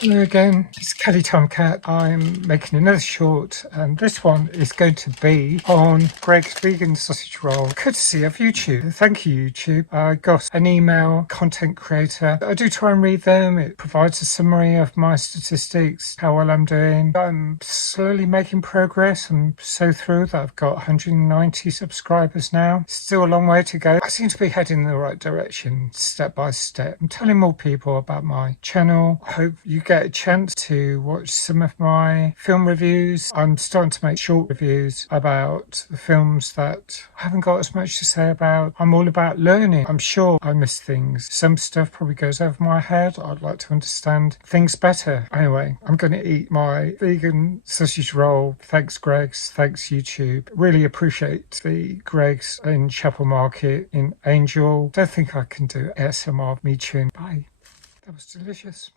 Hello again, it's Kelly Tomcat. I'm making another short, and this one is going to be on Greg's vegan sausage roll, courtesy of YouTube. Thank you, YouTube. I got an email, content creator. I do try and read them. It provides a summary of my statistics, how well I'm doing. I'm slowly making progress. I'm so thrilled that I've got 190 subscribers now. Still a long way to go. I seem to be heading in the right direction, step by step. I'm telling more people about my channel. I hope you get a chance to watch some of my film reviews. I'm starting to make short reviews about the films that I haven't got as much to say about. I'm all about learning. I'm sure I miss things. Some stuff probably goes over my head. I'd like to understand things better. Anyway, I'm going to eat my vegan sausage roll. Thanks, Greg's. Thanks, YouTube. Really appreciate the Greg's in Chapel Market in Angel. Don't think I can do ASMR of me chewing. Bye. That was delicious.